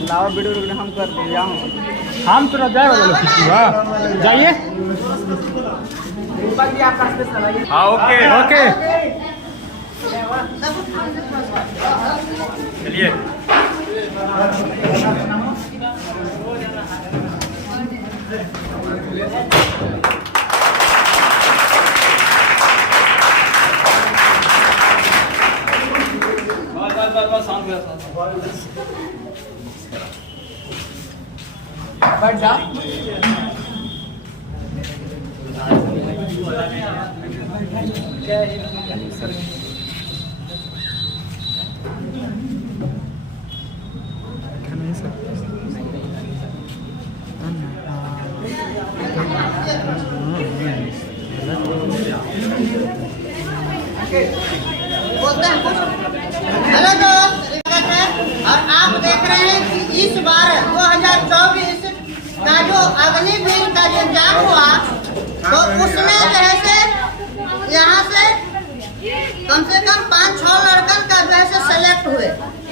लावा video हम करते जाओ हम तो जाए जाइए। हाँ ओके ओके चलिए। बैठ जा। हेलो दोस्त, और आप देख रहे हैं कि इस बार 2024 का जो अग्निवीर का जो एग्जाम हुआ तो उसमें जो है से यहाँ से कम 5-6 लड़कन का जो है से सेलेक्ट हुए,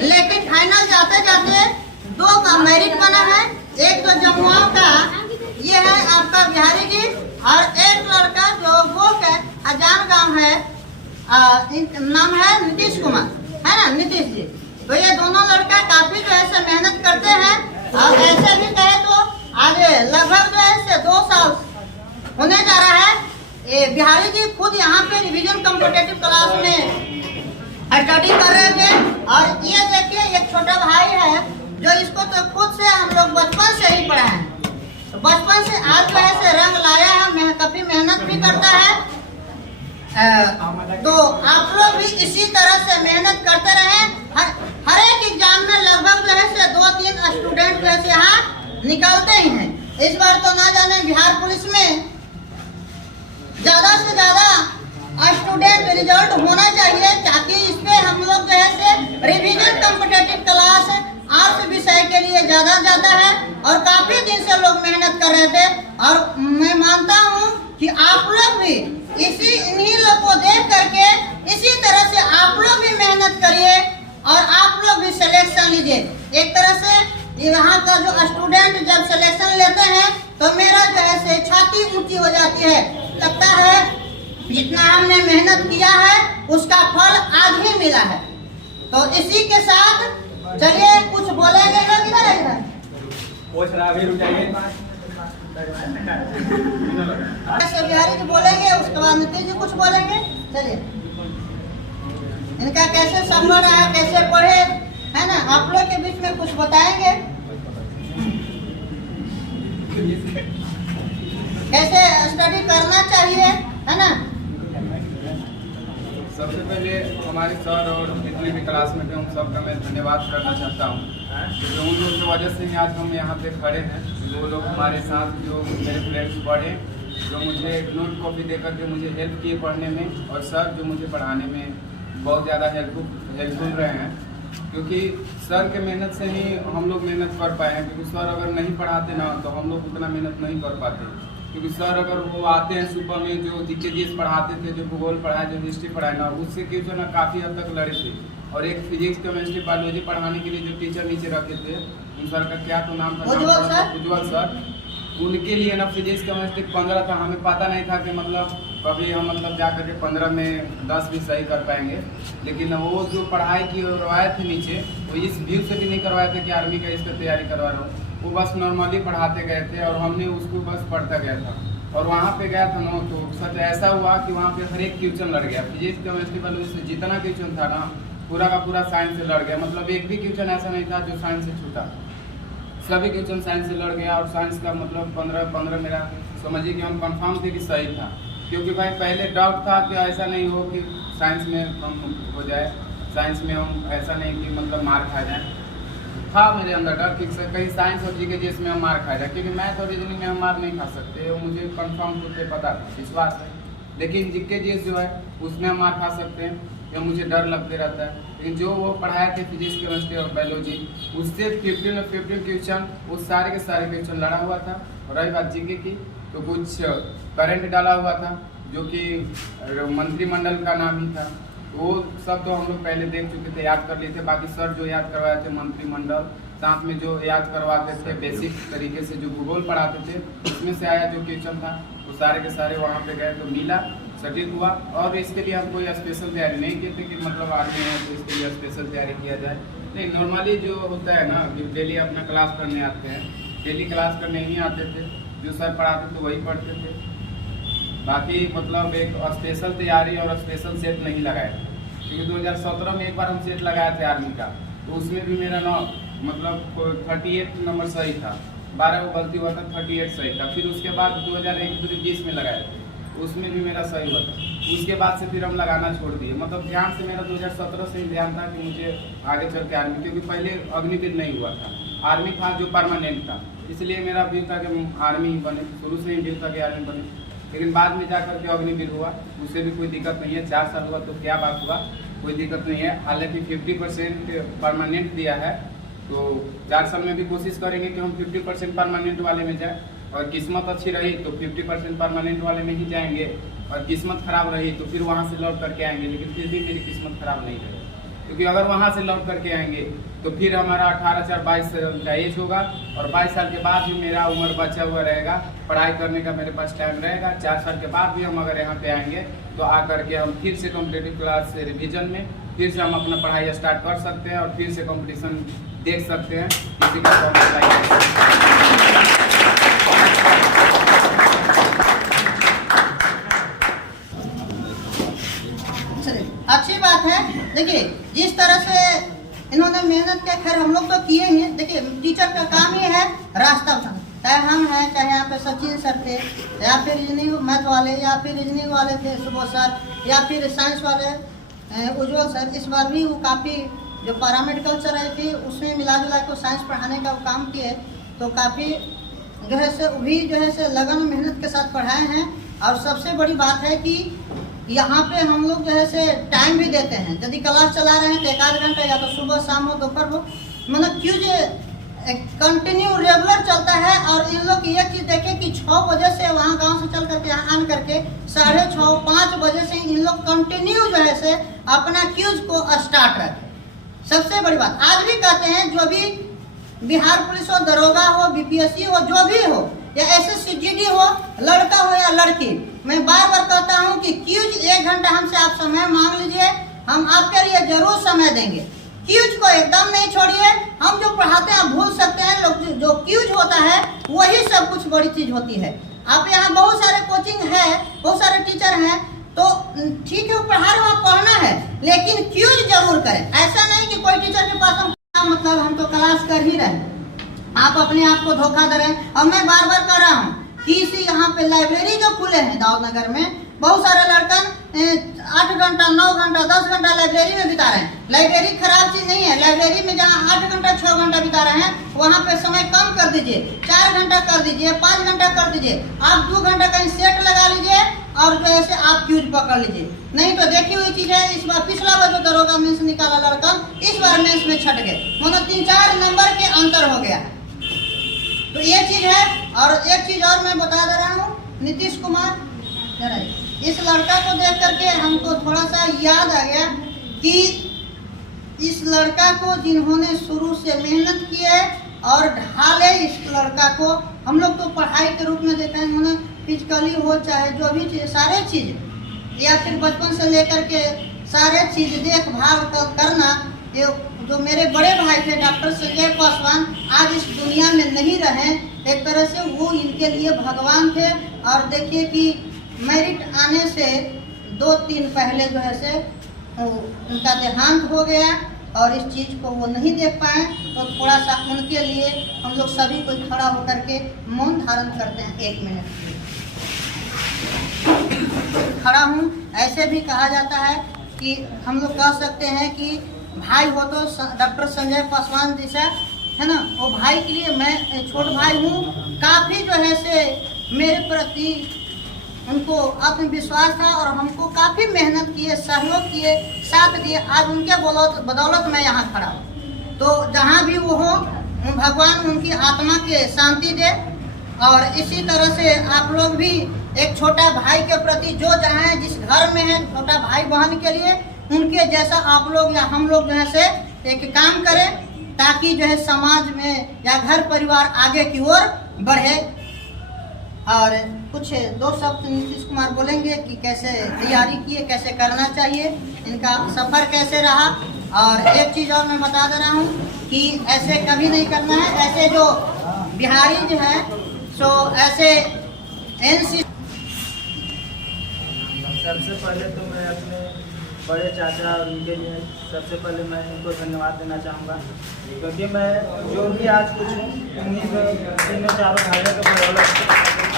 लेकिन फाइनल जाते जाते 2 का मेरिट बना है। एक तो जमुआ का ये है आपका बिहारी जी, और एक लड़का जो वो के अजान गांव है, नाम है नीतीश कुमार, है ना, नीतीश जी। तो ये दोनों लड़का काफी जो है से मेहनत करते हैं, और ऐसे भी कहे तो आगे लगभग जो है से 2 साल होने जा रहा है। ये बिहारी जी खुद यहाँ पे रिवीजन कॉम्पिटेटिव क्लास में स्टडी कर रहे थे, और ये देखिए एक छोटा भाई है जो इसको तो खुद से हम लोग बचपन से ही पढ़ाए हैं, तो बचपन से आज जो है से रंग लाया है, काफी मेहनत भी करता है। तो आप लोग भी इसी तरह से मेहनत करते रहे। हर एक एग्जाम में लगभग जो है से 2-3 स्टूडेंट जो है से यहाँ निकलते ही हैं। इस बार तो ना जाने बिहार पुलिस में ज्यादा से ज्यादा स्टूडेंट रिजल्ट होना चाहिए, ताकि इसमें हम लोग जो है से रिवीजन कॉम्पिटेटिव क्लास आर्ट्स विषय के लिए ज्यादा जाता है, और काफी दिन से लोग मेहनत कर रहे थे। और मैं मानता हूँ कि आप लोग भी इन्हीं लोग को देख करके इसी तरह से आप लोग भी मेहनत करिए, और आप लोग भी सिलेक्शन लीजिए। एक तरह से यहाँ का जो स्टूडेंट जब सिलेक्शन लेते हैं तो मेरा जो है से छाती ऊंची हो जाती है, लगता है जितना हमने मेहनत किया है उसका फल आज ही मिला है। तो इसी के साथ चलिए कुछ बोलेंगे ना, किधर है बिहारी जी बोलेंगे, उसके बाद नीतीश जी कुछ बोलेंगे। चलिए, इनका कैसे सफर रहा, कैसे पढ़े, है ना, आप लोग के बीच में कुछ बताएंगे, कैसे स्टडी करना चाहिए, है ना। सबसे पहले हमारे सर और जितने भी क्लासमेट हैं उन सबका मैं धन्यवाद करना चाहता हूँ, क्योंकि उन लोगों की वजह से ही आज हम यहाँ पे खड़े हैं। वो लोग हमारे साथ जो मेरे फ्रेंड्स पढ़े, जो मुझे नोट कॉपी देकर के मुझे हेल्प किए पढ़ने में, और सर जो मुझे पढ़ाने में बहुत ज़्यादा हेल्पफुल रहे हैं, क्योंकि सर के मेहनत से ही हम लोग मेहनत कर पाए हैं। क्योंकि सर अगर नहीं पढ़ाते ना तो हम लोग उतना मेहनत नहीं कर पाते, क्योंकि सर अगर वो आते हैं सुबह में जो जीके पढ़ाते थे, जो भूगोल पढ़ाए, जो हिस्ट्री पढ़ाए ना, उससे क्यों जो ना काफ़ी हद तक लड़े थे। और एक फिजिक्स केमिस्ट्री बायोलॉजी पढ़ाने के लिए जो टीचर नीचे रखे थे, उन सर का क्या तो नाम था, उज्ज्वल सर, उनके लिए ना फिजिक्स केमिस्ट्री 15 था। हमें पता नहीं था कि मतलब कभी हम मतलब जा करके 15 में 10 भी सही कर पाएंगे, लेकिन वो जो पढ़ाई की करवाए थे नीचे, वो इस व्यू से भी नहीं करवाए थे कि आर्मी का इसका तैयारी करवा रहा हूँ। वो बस नॉर्मली पढ़ाते गए थे, और हमने उसको बस पढ़ता गया था। और वहाँ पे गया था ना, तो सच ऐसा हुआ कि वहाँ पे हर एक क्वेश्चन लड़ गया। फिजिक्स केमिस्ट्री वाले से जितना क्वेश्चन था ना, पूरा का पूरा साइंस से लड़ गया। मतलब एक भी क्वेश्चन ऐसा नहीं था जो साइंस से छूटा, सभी क्वेश्चन साइंस से लड़ गया। और साइंस का मतलब 15 मेरा समझिए कि हम कंफर्म थे कि सही था, क्योंकि भाई पहले डाउट था कि ऐसा नहीं हो कि साइंस में हम हो जाए, साइंस में हम ऐसा नहीं कि मतलब मार खा जाए। था मेरे अंदर डर कि कहीं साइंस और जीके जीएस में हम मार खा जाए, क्योंकि मैथ और रीजनिंग में हम मार नहीं खा सकते, वो मुझे कंफर्म खुद से पता था, विश्वास है। लेकिन जीके जीएस जो है उसमें हम मार खा सकते हैं, या मुझे डर लगते रहता है। लेकिन जो वो पढ़ाया थे फिजिक्स केमिस्ट्री और बायोलॉजी, उससे 15 क्वेश्चन, वो सारे के सारे क्वेश्चन लड़ा हुआ था। और रही बात जीके की, तो कुछ करंट डाला हुआ था जो कि मंत्रिमंडल का नाम ही था। वो सब तो हम लोग पहले देख चुके थे, याद कर लिए थे। बाकी सर जो याद करवाए थे मंत्रिमंडल, साथ में जो याद करवाते थे बेसिक तरीके से जो भूगोल पढ़ाते थे, उसमें से आया जो क्वेश्चन था वो सारे के सारे वहाँ पे गए तो मिला, सटीक हुआ। और इसके लिए हम कोई स्पेशल तैयारी नहीं की थी कि मतलब आर्मी है तो इसके लिए स्पेशल तैयारी किया जाए। नहीं, नॉर्मली जो होता है ना कि डेली अपना क्लास करने आते हैं, डेली क्लास करने ही आते थे, जो सर पढ़ाते थे वही पढ़ते थे। बाकी मतलब एक स्पेशल तैयारी और स्पेशल सेट नहीं लगाए, क्योंकि 2017 में एक बार हम सेट लगाए थे आर्मी का, तो उसमें भी मेरा मतलब 38 नंबर सही था, 12 को गलती हुआ था, 38 सही था। फिर उसके बाद 2021 में लगाए थे, उसमें भी मेरा सही हुआ था। उसके बाद से फिर हम लगाना छोड़ दिए। मतलब ध्यान से मेरा 2017 से ही ध्यान था कि मुझे आगे चल के आर्मी, क्योंकि पहले अग्निवीर नहीं हुआ था, आर्मी था जो परमानेंट था, इसलिए मेरा भी था कि आर्मी ही बने, शुरू से ही दिल था कि आर्मी बने। लेकिन बाद में जाकर के अग्निवीर हुआ, उससे भी कोई दिक्कत नहीं है। 4 साल हुआ तो क्या बात हुआ, कोई दिक्कत नहीं है। हालांकि 50% परमानेंट दिया है, तो 4 साल में भी कोशिश करेंगे कि हम 50% परमानेंट वाले में जाए। और किस्मत अच्छी रही तो 50% परमानेंट वाले में ही जाएंगे, और किस्मत खराब रही तो फिर वहाँ से लौट करके आएंगे। लेकिन फिर भी मेरी किस्मत खराब नहीं रही, क्योंकि अगर वहाँ से लौट करके आएंगे तो फिर हमारा 18-22 का एज होगा, और 22 साल के बाद भी मेरा उम्र बचा हुआ रहेगा, पढ़ाई करने का मेरे पास टाइम रहेगा। 4 साल के बाद भी हम अगर यहाँ पे आएंगे तो आकर के हम फिर से कॉम्पिटेटिव क्लास से रिविजन में फिर से हम अपना पढ़ाई स्टार्ट कर सकते हैं, और फिर से कंपटीशन देख सकते हैं। किसी का अच्छी बात है। देखिए जिस तरह से इन्होंने मेहनत किया, खैर हम लोग तो किए ही हैं। देखिए टीचर का काम ही है रास्ता बताना, चाहे हम हैं, चाहे यहाँ पे सचिन सर थे, या फिर रीजनिंग मैथ वाले, या फिर रीजनिंग वाले थे सुबोध सर, या फिर साइंस वाले उज्ज्वल सर। इस बार भी वो काफ़ी जो पैरामेडिकल सर रहे थे उसमें मिला जुला को साइंस पढ़ाने का वो काम किए, तो काफ़ी जो है से भी जो है से लगन मेहनत के साथ पढ़ाए हैं। और सबसे बड़ी बात है कि यहाँ पे हम लोग जो है से टाइम भी देते हैं। यदि क्लास चला रहे हैं तो 1 घंटा, या तो सुबह शाम हो दोपहर हो, मतलब क्यों कंटिन्यू रेगुलर चलता है। और इन लोग ये चीज़ देखें कि 6 बजे से वहाँ गांव से चल करके आन करके 6:30-5 बजे से इन लोग कंटिन्यू जो है से अपना क्यूज को स्टार्ट रखें। सबसे बड़ी बात आज भी कहते हैं, जो भी बिहार पुलिस हो, दरोगा हो, बीपीएससी हो, जो भी हो, या एसएससी जीडी हो, लड़का हो या लड़की, मैं बार बार कहता हूं कि क्यूज 1 घंटा हमसे आप समय मांग लीजिए, हम आपके लिए जरूर समय देंगे। क्यूज को एकदम नहीं छोड़िए। हम जो पढ़ाते हैं आप भूल सकते हैं, लोग जो क्यूज होता है वही सब कुछ बड़ी चीज होती है। आप यहाँ बहुत सारे कोचिंग है, बहुत सारे टीचर हैं, तो ठीक है वो पढ़ा रहे हो, पढ़ना है, लेकिन क्यूज जरूर करें। ऐसा नहीं कि कोई टीचर के पास मतलब हम तो क्लास कर ही रहे, आप अपने आप को धोखा दे रहे हैं। और मैं बार बार कह रहा हूँ कि इसी यहाँ पे लाइब्रेरी जो खुले हैं दाऊदनगर में, बहुत सारे लड़कन 8 घंटा, 9 घंटा, 10 घंटा लाइब्रेरी में बिता रहे हैं। लाइब्रेरी खराब चीज नहीं है। लाइब्रेरी में जहाँ 8 घंटा 6 घंटा बिता रहे हैं, वहाँ पे समय कम कर दीजिए, 4 घंटा कर दीजिए, 5 घंटा कर दीजिए। आप 2 घंटा कहीं सेट लगा लीजिए और जो है आप क्यूज पकड़ लीजिए। नहीं तो देखी हुई चीज है, इस बार पिछला बार जो दरोगा मेंस निकाला लड़का, इस बार मेंस में छट गए, मतलब 3-4 नंबर के अंतर हो गया। तो ये चीज है। और एक चीज और मैं बता दे रहा हूँ, नीतीश कुमार, इस लड़का को देख करके हमको थोड़ा सा याद आ गया कि इस लड़का को जिन्होंने शुरू से मेहनत की है और ढाले, इस लड़का को हम लोग तो पढ़ाई के रूप में देखा है, उन्होंने फिजिकली हो चाहे जो भी चीज़, सारे चीज़, या फिर बचपन से लेकर के सारे चीज़ देखभाल करना। ये जो मेरे बड़े भाई थे डॉक्टर संजय पासवान, आज इस दुनिया में नहीं रहे, एक तरह से वो इनके लिए भगवान थे। और देखिए कि मेरिट आने से 2-3 पहले जो है से उनका देहांत हो गया, और इस चीज़ को वो नहीं देख पाए। तो थोड़ा सा उनके लिए हम लोग सभी कोई खड़ा होकर के मौन धारण करते हैं 1 मिनट खड़ा हूँ। ऐसे भी कहा जाता है कि हम लोग कह सकते हैं कि भाई हो तो डॉक्टर संजय पासवान जैसा है ना, वो भाई के लिए मैं छोट भाई हूँ। काफ़ी जो है से मेरे प्रति उनको आत्मविश्वास था, और हमको काफ़ी मेहनत किए, सहयोग किए, साथ दिए। आज उनके बदौलत मैं यहाँ खड़ा हूँ। तो जहाँ भी वो हो, भगवान उनकी आत्मा के शांति दे। और इसी तरह से आप लोग भी एक छोटा भाई के प्रति जो जहाँ जिस घर में है, छोटा भाई बहन के लिए उनके जैसा आप लोग या हम लोग जो है से एक काम करें, ताकि जो है समाज में या घर परिवार आगे की ओर बढ़े। और कुछ दो शब्द नीतीश कुमार बोलेंगे कि कैसे तैयारी किए, कैसे करना चाहिए, इनका सफर कैसे रहा। और एक चीज़ और मैं बता दे रहा हूँ कि ऐसे कभी नहीं करना है, ऐसे जो बिहारी जो है सो ऐसे NC। सबसे पहले तो मैं अपने बड़े चाचा और उनके लिए सबसे पहले मैं इनको धन्यवाद देना चाहूँगा, क्योंकि मैं जो भी आज कुछ हूँ उन्हीं तीनों चारों भाइयों के बदौलत।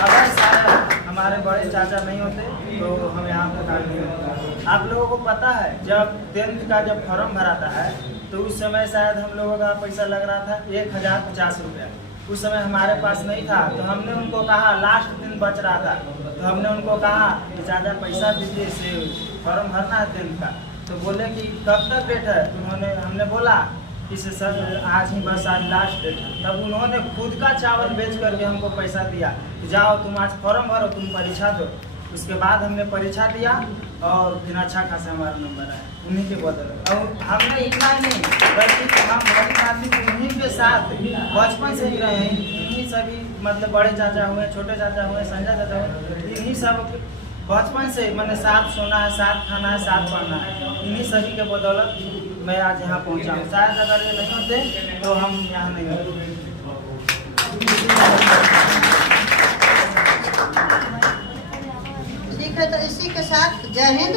अगर शायद हमारे बड़े चाचा नहीं होते तो हम यहाँ पर नहीं होते। आप लोगों को पता है जब 10th का जब फॉर्म भरा था है तो उस समय शायद हम लोगों का पैसा लग रहा था 1050 रुपया। उस समय हमारे पास नहीं था, तो हमने उनको कहा, लास्ट दिन बच रहा था तो हमने उनको कहा कि चाचा पैसा दीजिए, इसे फॉर्म भरना है 10th का। तो बोले कि कब तक डेट है? हमने बोला कि सर आज ही, बस आज लास्ट डेट है। तब उन्होंने खुद का चावल बेच करके हमको पैसा दिया, जाओ तुम आज फॉर्म भरो, तुम परीक्षा दो। उसके बाद हमने परीक्षा दिया और फिर अच्छा खासा हमारा नंबर आया उन्हीं के बदले। और हमने इतना ही नहीं बल्कि हम बड़ी नाती उन्हीं के साथ बचपन से ही रहे हैं। इन्हीं सभी मतलब बड़े चाचा हुए, छोटे चाचा हुए, संजय चाचा हुए, इन्हीं सब बचपन से मैंने साथ सोना है, साथ खाना है, साथ पढ़ना है। इन्हीं सभी के बदौलत मैं आज यहाँ पहुँचा हूँ। शायद अगर ये नहीं होते तो हम यहाँ नहीं होते। ठीक है, तो इसी के साथ जय हिंद।